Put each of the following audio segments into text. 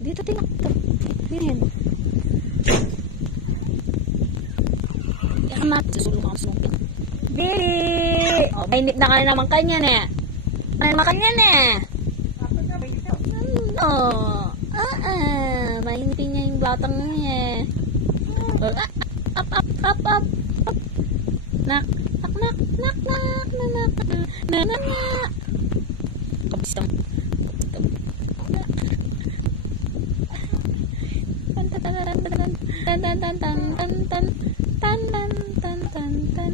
Dito tinakto. Diyan. Yan mat. Susulong ako sa nungkit. Di! Oh, mainit na ka naman kanya na. Ano naman kanya na? Ano? Mainitin niya yung batang niya. Up, up, up, up, up. Nak, nak, nak, nak, nak, nak, nak, nak, nak. Kabisang. Tan tan tan tan tan tan tan tan tan tan tan tan tan.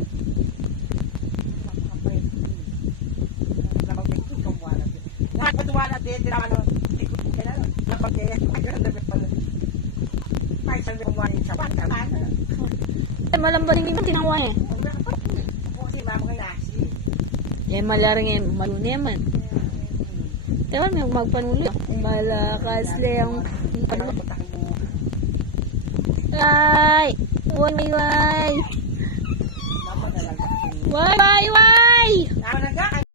Nakakatuwa din din naman ikot kaya dapat kaya maganda pala. May sa buwan sa bata. Malambot yung tinawang eh. Kasi mamo kay nasi. Eh malaring eh maluni man. Diba may magpanuloy. Malakas lang. Ay! Why? Why? Why? Why?